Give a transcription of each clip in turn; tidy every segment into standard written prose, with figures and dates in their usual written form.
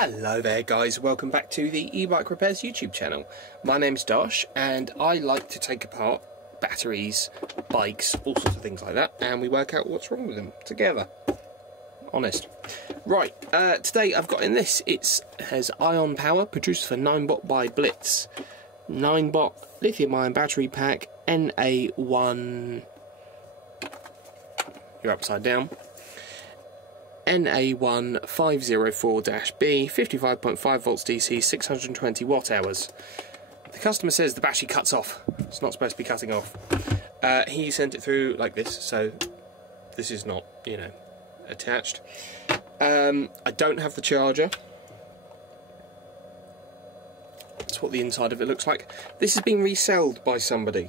Hello there guys, welcome back to the e-bike repairs YouTube channel. My name's Dosh and I like to take apart batteries, bikes, all sorts of things like that, and we work out what's wrong with them together. Honest. Right, today I've got in this, it has ion power, produced for Ninebot by Blitz. Ninebot lithium ion battery pack NA1, you're upside down, NA1504-B, 55.5 volts DC, 620 watt hours. The customer says the battery cuts off. It's not supposed to be cutting off. He sent it through like this, so this is not, you know, attached. I don't have the charger. That's what the inside of it looks like. This has been resold by somebody,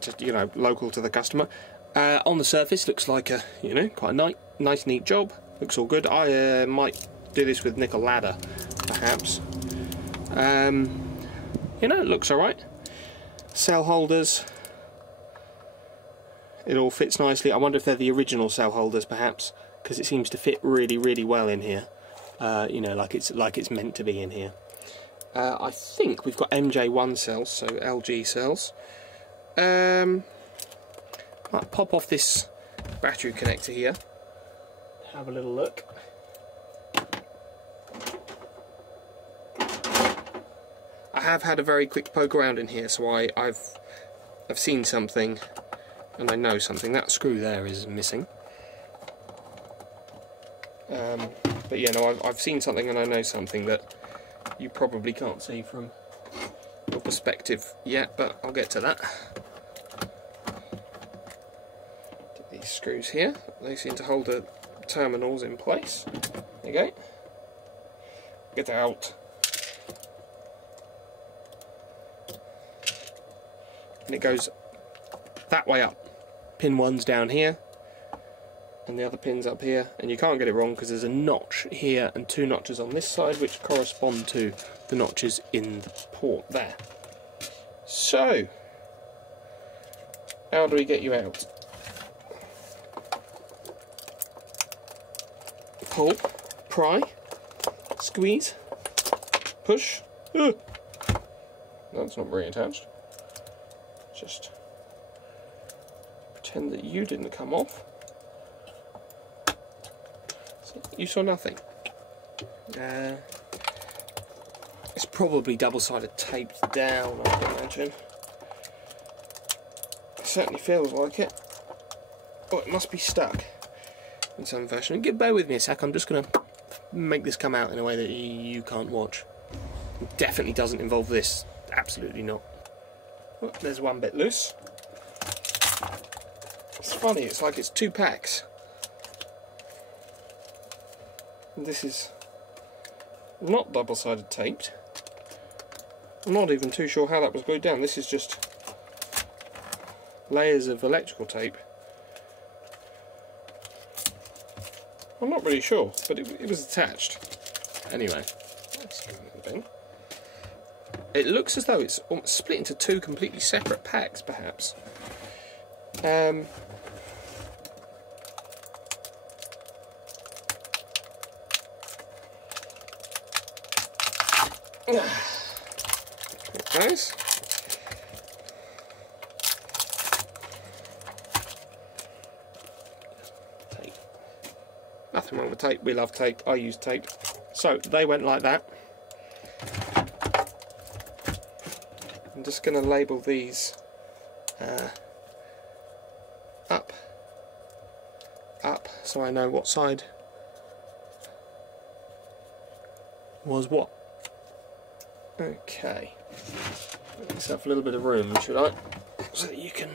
just, you know, local to the customer. On the surface, looks like a, you know, quite a nice, neat job. Looks all good. I might do this with nickel ladder, perhaps. You know, it looks all right. Cell holders. It all fits nicely. I wonder if they're the original cell holders, perhaps, because it seems to fit really, really well in here. You know, like it's meant to be in here. I think we've got MJ1 cells, so LG cells. Might pop off this battery connector here, have a little look. I have had a very quick poke around in here, so I've seen something and I know something. That screw there is missing. But yeah, no, I've seen something and I know something that you probably can't see from your perspective yet, but I'll get to that. These screws here, they seem to hold the terminals in place. There you go. Get out. And it goes that way up. Pin 1's down here, and the other pin's up here, and you can't get it wrong because there's a notch here and 2 notches on this side which correspond to the notches in the port there. So, how do we get you out? Pull, pry, squeeze, push. No, it's not reattached. Just pretend that you didn't come off. So you saw nothing. It's probably double-sided taped down, I would imagine. It certainly feels like it. Oh, it must be stuck in some fashion. Bear with me a sec, I'm just going to make this come out in a way that you can't watch. It definitely doesn't involve this, absolutely not. Oh, there's one bit loose. It's funny, it's like it's 2 packs. And this is not double-sided taped. I'm not even too sure how that was glued down. This is just layers of electrical tape. I'm not really sure, but it was attached. Anyway, let's go in the bin. It looks as though it's almost split into 2 completely separate packs, perhaps. There it goes. Nothing wrong with tape, we love tape, I use tape. So, they went like that. I'm just going to label these up, so I know what side was what. Okay. Let's have a little bit of room, should I? So that you can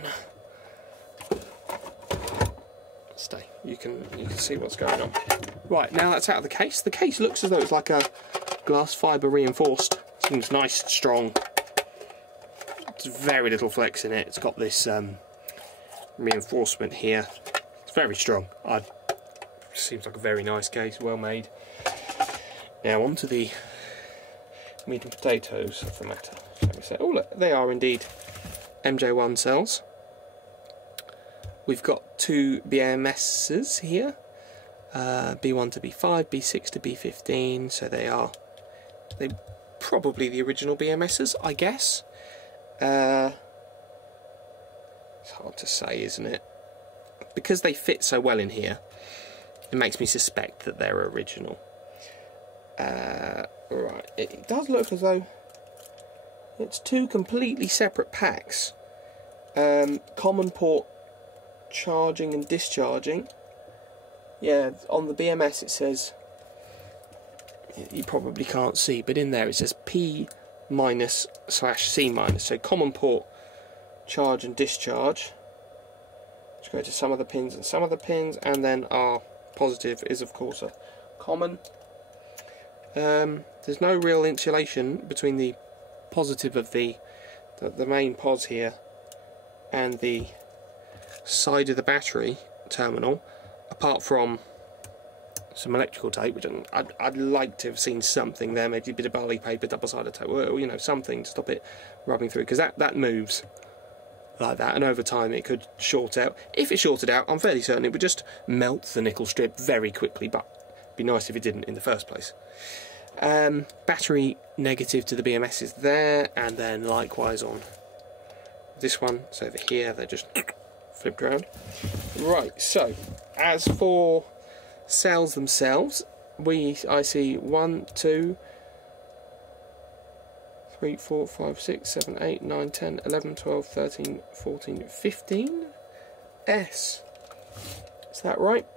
stay. You can see what's going on. Right, now that's out of the case. The case looks as though it's like a glass fibre reinforced. Seems nice, strong. There's very little flex in it. It's got this reinforcement here. It's very strong. Seems like a very nice case, well made. Now onto the meat and potatoes of the matter. Shall we say? Oh look, they are indeed MJ1 cells. We've got 2 BMSs here. B1 to B5, B6 to B15, so they're probably the original BMSs, I guess. It's hard to say, isn't it? Because they fit so well in here, it makes me suspect that they're original. Right, it does look as though it's two completely separate packs. Common port charging and discharging. Yeah, on the BMS it says, you probably can't see, but in there it says P- / C-, so common port charge and discharge. Let's go to some of the pins and some of the pins, and then our positive is of course a common. There's no real insulation between the positive of the main POS here and the side of the battery terminal, apart from some electrical tape, which I'd like to have seen something there, maybe a bit of barley paper, double-sided tape, or, you know, something to stop it rubbing through, because that moves like that, and over time it could short out. If it shorted out, I'm fairly certain it would just melt the nickel strip very quickly, but it'd be nice if it didn't in the first place. Battery negative to the BMS is there, and then likewise on this one, so over here they're just flipped around. Right, so as for cells themselves, I see 1, 2, 3, 4, 5, 6, 7, 8, 9, 10, 11, 12, 13, 14, 15 S. Is that right?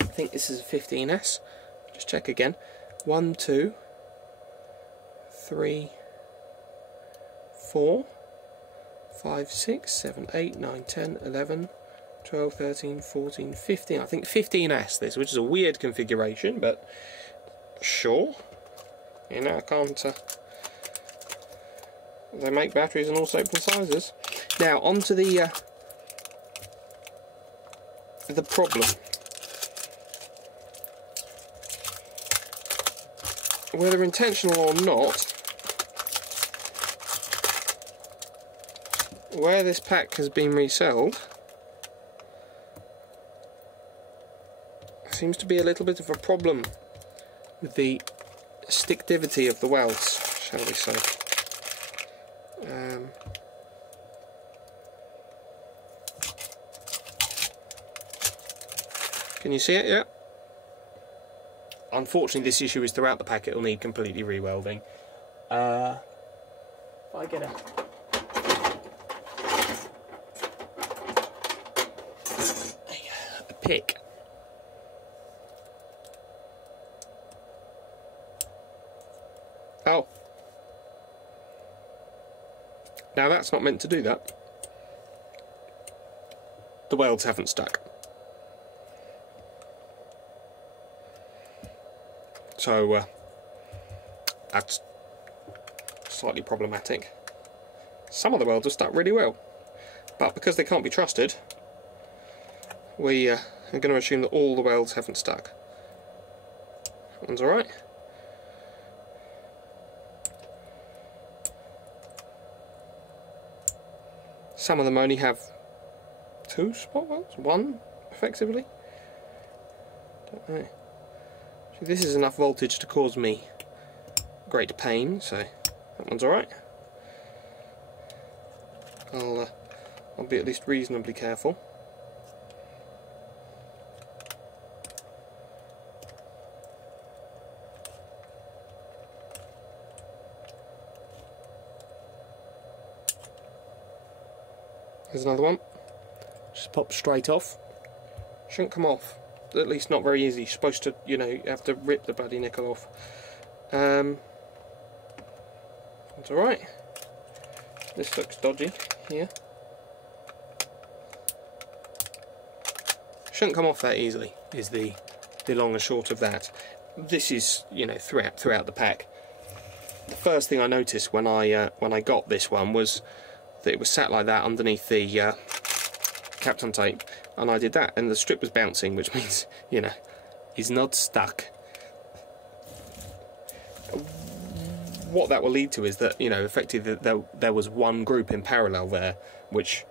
I think this is a 15S. Just check again. 1, 2, 3, 4, 5, 6, 7, 8, 9, 10, 11, 12, 13, 14, 15. I think 15S this, which is a weird configuration, but sure. You know, I can't... they make batteries in all shapes and sizes. Now, on to the problem. Whether intentional or not, where this pack has been resold, seems to be a little bit of a problem with the sticktivity of the welds, shall we say. Can you see it yet? Unfortunately, this issue is throughout the pack. It'll need completely re-welding. If I get a pick. Oh. Now that's not meant to do that. The welds haven't stuck. So that's slightly problematic. Some of the welds have stuck really well, but because they can't be trusted, we are going to assume that all the welds haven't stuck. That one's alright. Some of them only have 2 spot welds, 1 effectively. Don't know. So this is enough voltage to cause me great pain, so that one's alright. I'll be at least reasonably careful. There's another one. Just pops straight off. Shouldn't come off. At least not very easy. You're supposed to, you know, you have to rip the bloody nickel off. It's alright. This looks dodgy here. Shouldn't come off that easily, is the long and short of that. This is, you know, throughout the pack. The first thing I noticed when I got this one was that it was sat like that underneath the Kapton tape, and I did that, and the strip was bouncing, which means, you know, it's not stuck. What that will lead to is that, you know, effectively there was one group in parallel there, which,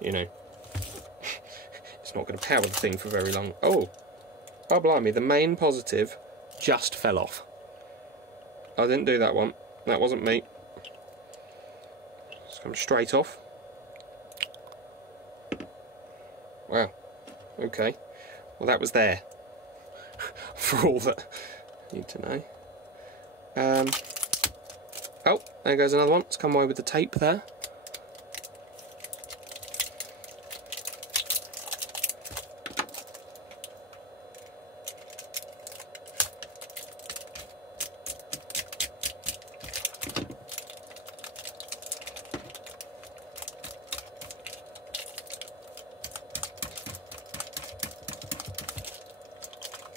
you know, it's not going to power the thing for very long. Oh, Oh blimey, the main positive just fell off. I didn't do that one. That wasn't me. It's come straight off. Wow. Okay. Well, that was there. For all that you need to know. Oh, there goes another one. It's come away with the tape there.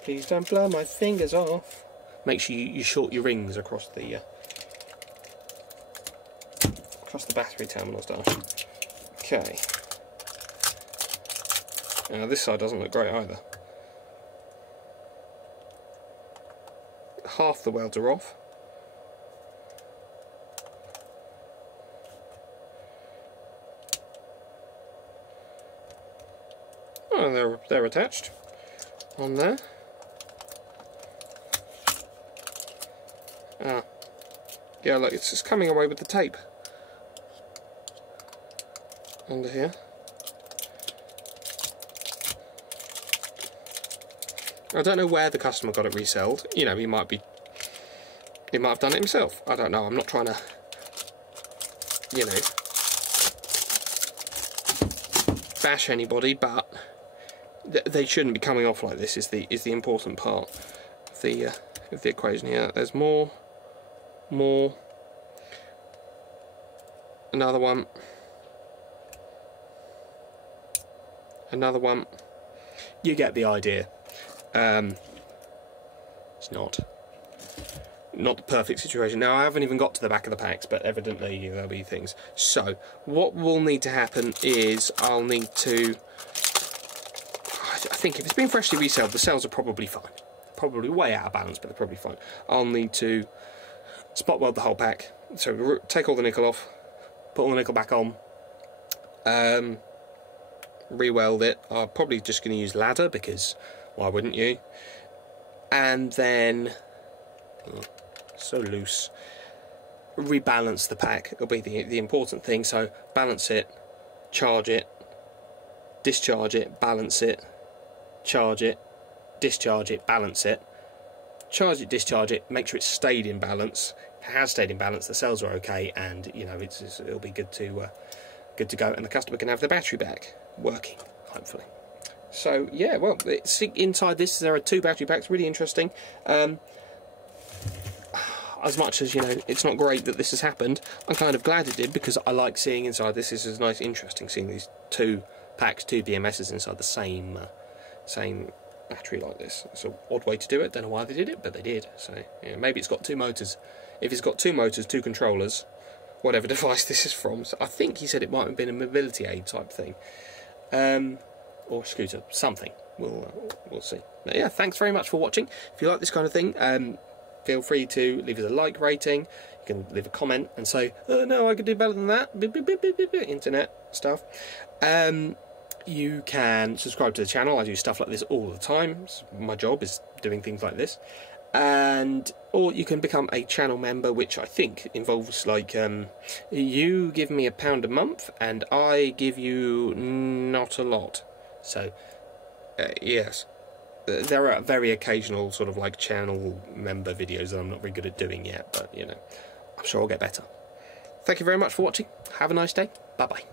Please don't blow my fingers off. Make sure you short your rings across the battery terminals, Dash. Okay. Now this side doesn't look great either. Half the welds are off. Oh, they're attached on there. Ah, yeah, look, it's just coming away with the tape under here. I don't know where the customer got it resold. You know, he might have done it himself. I don't know. I'm not trying to, you know, bash anybody, but they shouldn't be coming off like this. Is the important part of the equation here. There's more. Another one. Another one. You get the idea. It's not the perfect situation. Now, I haven't even got to the back of the packs, but evidently there'll be things. So, what will need to happen is I'll need to... I think if it's been freshly resold, the cells are probably fine. Probably way out of balance, but they're probably fine. I'll need to spot weld the whole pack. So, take all the nickel off, put all the nickel back on, re-weld it. I'm probably just going to use ladder, because why wouldn't you? And then... so loose. Rebalance the pack. It'll be the important thing. So balance it, charge it, discharge it, balance it, charge it, discharge it, balance it, charge it, discharge it, make sure it's stayed in balance. If it has stayed in balance, the cells are okay, and you know it'll be good to go, and the customer can have the battery back working, hopefully. So yeah, well, inside this there are 2 battery packs. Really interesting. As much as, you know, it's not great that this has happened, I'm kind of glad it did, because I like seeing inside this. This is nice, interesting, seeing these 2 packs, 2 BMSs inside the same battery like this. It's an odd way to do it. Don't know why they did it, but they did. So yeah, maybe it's got 2 motors. If it's got 2 motors, 2 controllers, whatever device this is from. So I think he said it might have been a mobility aid type thing, or scooter, something. We'll see. But yeah, thanks very much for watching. If you like this kind of thing, feel free to leave us a like rating. You can leave a comment and say, oh no, I could do better than that. Internet stuff. You can subscribe to the channel. I do stuff like this all the time. My job is doing things like this. Or you can become a channel member, which I think involves, like, you give me £1 a month and I give you not a lot. So yes, there are very occasional sort of like channel member videos that I'm not very good at doing yet, but you know, I'm sure I'll get better. Thank you very much for watching. Have a nice day. Bye bye.